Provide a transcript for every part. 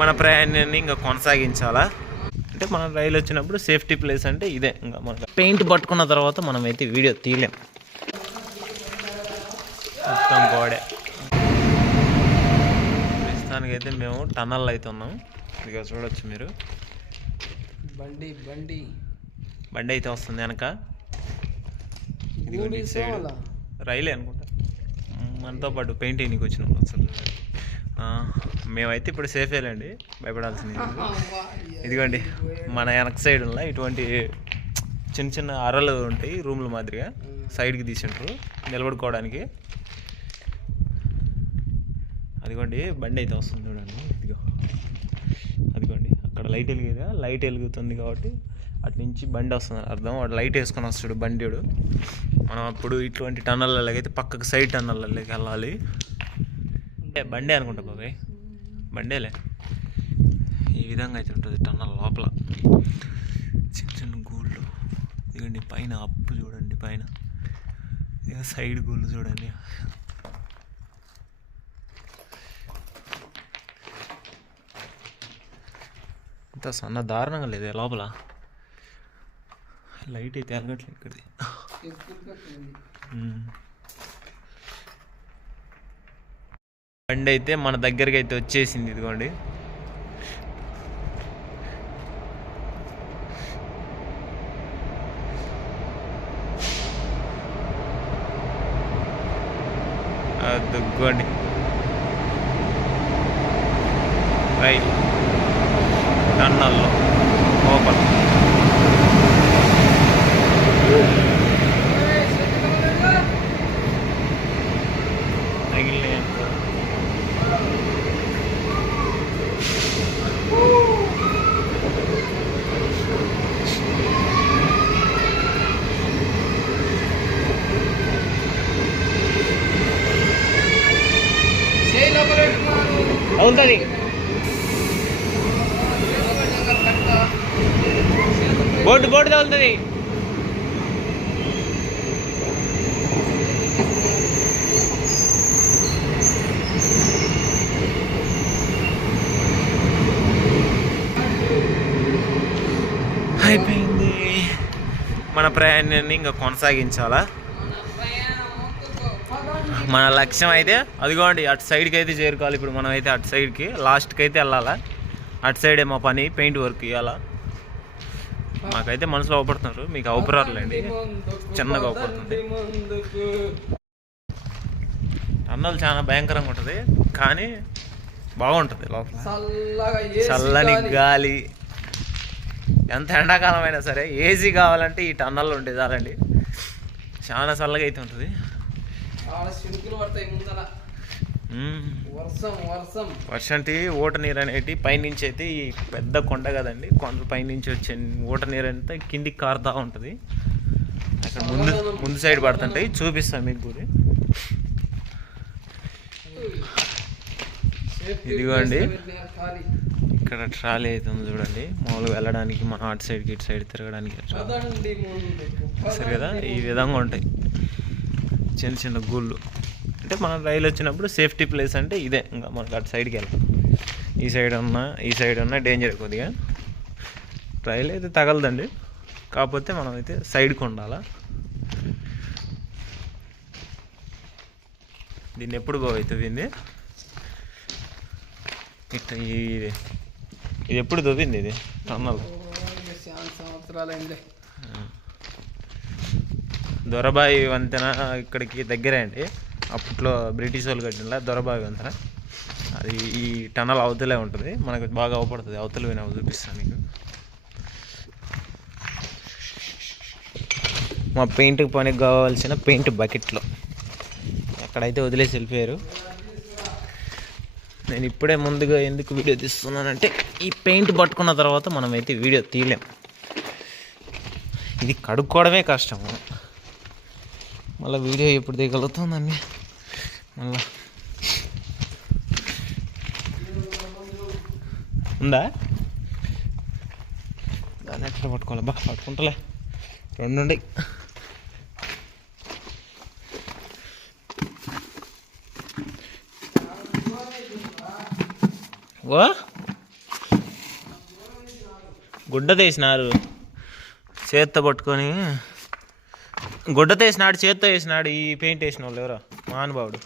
మన ప్రయాణాన్ని ఇంకా కొనసాగించాలా? అంటే మనం రైలు వచ్చినప్పుడు సేఫ్టీ ప్లేస్ అంటే ఇదే ఇంకా మనకి పెయింట్ పట్టుకున్న తర్వాత మనం అయితే వీడియో తీయలేం. మొత్తం గోడే. ప్రస్తుతానికైతే మేము టన్నల్ అయితే ఉన్నాం. ఇదిగో చూడొచ్చు మీరు. బండి బండి. బండి అయితే వస్తుంది వెనక. రైలే అనుకుంటా. మనతో పాటు పెయింట్ వేయడానికి వచ్చిన అసలు. మేమైతే ఇప్పుడు సేఫ్ లేండి భయపడాల్సింది ఇదిగోండి మన వెనక సైడ్ ఉన్న ఇటువంటి చిన్న చిన్న అరలు ఉంటాయి రూమ్ల మాదిరిగా సైడ్కి తీసింటారు నిలబడుకోవడానికి. అదిగోండి బండి అయితే వస్తుంది చూడండి ఇదిగో. అదిగోండి అక్కడ లైట్ వెలిగేదా? లైట్ వెలుగుతుంది కాబట్టి అటు నుంచి బండి వస్తుంది అర్థం? వాడు లైట్ వేసుకొని వస్తాడు బండిడు. మనం అప్పుడు ఇటువంటి టన్నల్లకి పక్కకు సైడ్ టన్నల్లకి వెళ్ళాలి. అంటే బండే అనుకుంటా బాబాయ్. బండేలే. ఈ విధంగా అయితే ఉంటుంది టన్నల్ లోపల. చిన్న చిన్న గూళ్ళు. ఇదిగండి పైన అప్పు చూడండి పైన. సైడ్ గూళ్ళు చూడండి. ఇంత సన్న దారుణంగా లేదు లోపల. లైట్ అయితే అలగట్లేదు ఇక్కడిది. బండి అయితే మన దగ్గరికి అయితే వచ్చేసింది ఇదిగోండి. దుగ్గోండి రైట్ టన్నల్లో. ఉంటుంది. బోర్డు బోర్డు తగులుతుంది అయిపోయింది. మన ప్రయాణాన్ని ఇంకా కొనసాగించాలా? మన లక్ష్యం అయితే అదిగోండి అటు సైడ్కి అయితే చేరుకోవాలి. ఇప్పుడు మనం అయితే అటు సైడ్కి లాస్ట్కి అయితే వెళ్ళాలా? అటు సైడే మా పని పెయింట్ వర్క్ ఇవ్వాలా మాకైతే మనసులో అవపడుతున్నారు. మీకు అవపరారులేండి చిన్నగా అవపడుతుంది. టన్నల్ చాలా భయంకరంగా ఉంటుంది కానీ బాగుంటుంది లోపల. చల్లని గాలి. ఎంత ఎండాకాలం అయినా సరే ఏసీ కావాలంటే ఈ టన్నల్లో ఉంటే చాలండి. చాలా చల్లగా అయితే ఉంటుంది. వర్షంటి ఊట నీరు అనేటి పైనుంచి అయితే ఈ పెద్ద కొండ కదండి. కొండ పైనుంచి వచ్చే ఊట నీరు అంతా కిందికి కారుతా ఉంటుంది. అక్కడ ముందు ముందు సైడ్ పడుతుంటాయి. చూపిస్తాను మీకు గురి ఇదిగోండి. ఇక్కడ ట్రాలీ అయితే ఉంది చూడండి. మామూలుగా వెళ్ళడానికి మనం అటు సైడ్కి ఇటు సైడ్ తిరగడానికి సరే కదా? ఈ విధంగా ఉంటాయి. చిన్న చిన్న గుళ్ళు అంటే మనం రైలు వచ్చినప్పుడు సేఫ్టీ ప్లేస్ అంటే ఇదే ఇంకా మనకు అటు సైడ్కి వెళ్ళాలి ఈ సైడ్ ఉన్న ఈ సైడ్ ఉన్న డేంజర్ కొద్దిగా రైలు అయితే తగలదండి కాకపోతే మనం అయితే సైడ్కి ఉండాలా దీన్ని ఎప్పుడు పోవుతుంది ఇది ఇట్లా ఇది ఇది ఎప్పుడు దొవ్వింది ఇది టన్నల్ సంవత్సరాలైంది దొరబాయి వంతెన ఇక్కడికి దగ్గరే అండి. అప్పట్లో బ్రిటిష్ వాళ్ళు కట్టిన దొరబాయి వంతెన. అది ఈ టనల్ అవతలే ఉంటుంది. మనకు బాగా అవపడుతుంది. అవతల పోయినా చూపిస్తాను మీకు. మా పెయింట్ పనికి కావాల్సిన పెయింట్ బకెట్లో. ఎక్కడైతే వదిలేసి వెళ్ళిపోయారు. నేను ఇప్పుడే ముందుగా ఎందుకు వీడియో తీస్తున్నానంటే ఈ పెయింట్ పట్టుకున్న తర్వాత మనమైతే వీడియో తీయలేం. ఇది కడుక్కోవడమే కష్టము. మళ్ళీ వీడియో ఎప్పుడు దిగలుగుతుందండి? మళ్ళా. ఉందా? దాన్ని ఎట్లా పట్టుకోవాలి? బాగా పట్టుకుంటలే. రెండు ఓ? గుడ్డ తీసినారు. చేత్తో పట్టుకొని గుడ్డ తీసినాడు చేత్తో వేసినాడు ఈ పెయింట్ వేసిన వాళ్ళు ఎవరో? మహానుభావుడు.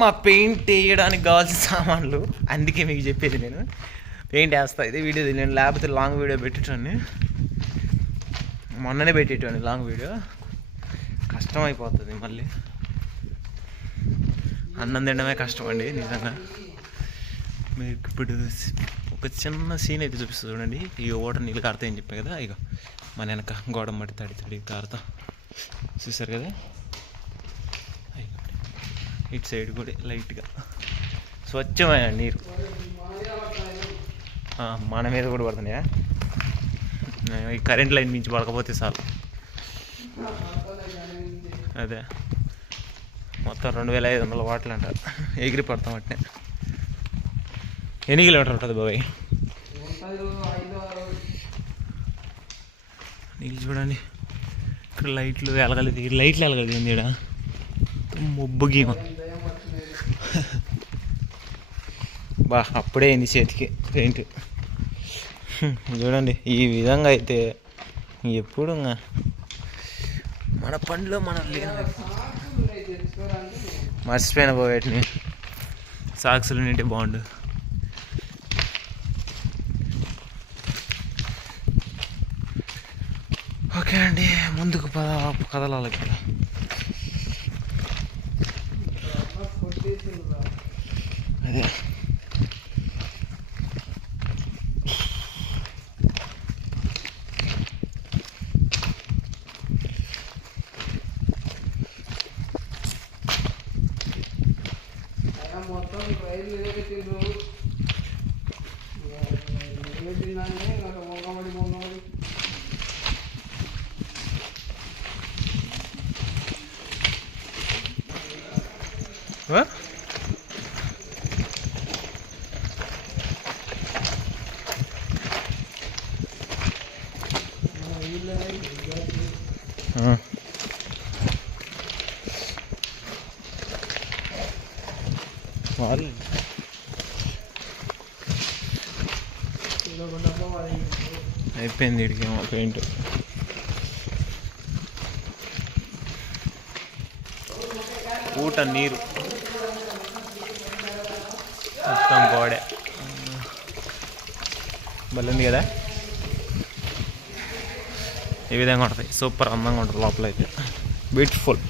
మా పెయింట్ వేయడానికి కావాల్సిన సామాన్లు అందుకే మీకు చెప్పేది నేను. పెయింట్ వేస్తా. అయితే వీడియో నేను లేకపోతే లాంగ్ వీడియో పెట్టేటోని మొన్ననే పెట్టేటోని లాంగ్ వీడియో. కష్టం అయిపోతుంది మళ్ళీ. అన్నం తినడమే కష్టం అండి నిజంగా. మీకు ఇప్పుడు ఒక చిన్న సీన్ అయితే చూపిస్తుంది చూడండి. ఈ ఓటర్ నీళ్ళు కారుతాయని చెప్పా కదా ఇక మన వెనక గోడ మట్టి తడి తడి కారుతా. చూసారు కదా? ఇటు సైడ్ కూడా లైట్గా. స్వచ్ఛమైన నీరు. మన మీద కూడా పడుతున్నాయా? ఈ కరెంట్ లైన్ మించి పడకపోతే చాలు. అదే. మొత్తం రెండు వేల ఐదు వందల వాట్లు అంటారు ఎగిరి పడతాం అట్నే. ఎన్ని కిలోమీటర్ ఉంటుంది బాబాయ్? నీళ్ళు చూడండి. ఇక్కడ లైట్లు వెలగలేదు ఈ లైట్లు వెలగలేదు ఈడ మొబ్బు గీమ బా అప్పుడే అయింది చేతికి పెయింట్. చూడండి ఈ విధంగా అయితే ఎప్పుడు మన పనిలో మనం మర్చిపోయిన పోయేటిని సాక్సులు నింటే బాగుండు. ఓకే అండి ముందుకు పద కదలాలి ఇక్కడ కొట్టేసిండ్రా. అదే అయినా మొత్తం రైలు ఎగటిండ్రు ఎగటిందని నాకు మొగమడి మొగమడి ఆ? ఆ. వాళ్ళు అయిపోయింది ఇడికేమో పెయింట్ ఊట నీరు మొత్తం గోడే. బలింది కదా? ఈ విధంగా ఉంటుంది. సూపర్ అందంగా ఉంటుంది లోపల అయితే బ్యూటిఫుల్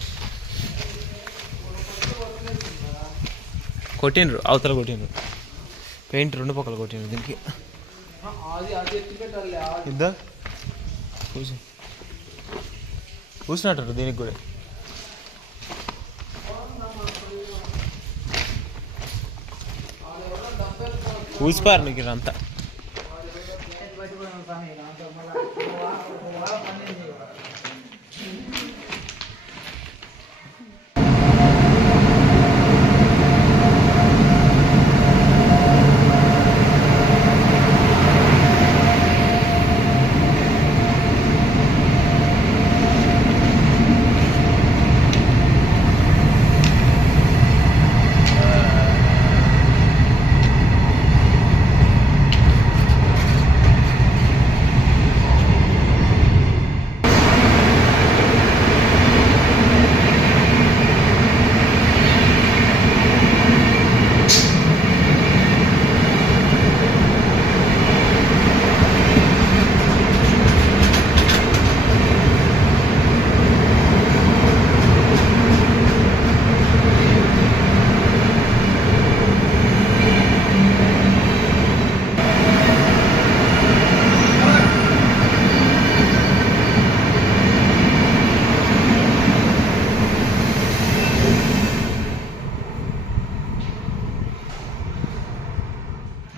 కొట్టిండ్రు అవతల కొట్టిండ్రు. పెయింట్ రెండు పక్కల కొట్టిండ్రు దీనికి. ఇద్దా? కూర్చో. కూర్చున్నట్టు దీనికి కూడా. కూసిపారు నీకు ఇదంతా.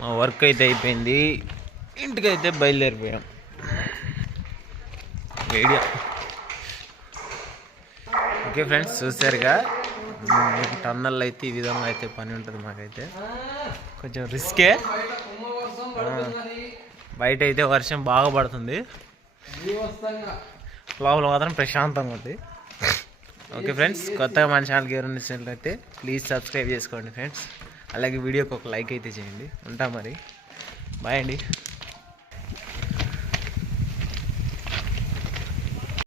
మా వర్క్ అయితే అయిపోయింది. ఇంటికైతే బయలుదేరిపోయాం. వీడియో ఓకే ఫ్రెండ్స్ చూసారుగా? టన్నల్ అయితే ఈ విధంగా అయితే పని ఉంటుంది మాకైతే. కొంచెం రిస్కే బయట వర్షం అయితే వర్షం బాగా పడుతుంది. లోపల మాత్రం ప్రశాంతంగా ఉంది. ఓకే ఫ్రెండ్స్ కొత్తగా మన ఛానల్కి ఎవరైనా అయితే ప్లీజ్ సబ్స్క్రైబ్ చేసుకోండి ఫ్రెండ్స్ అలాగే వీడియోకి ఒక లైక్ అయితే చేయండి. ఉంటా మరి. బాయ్ అండి.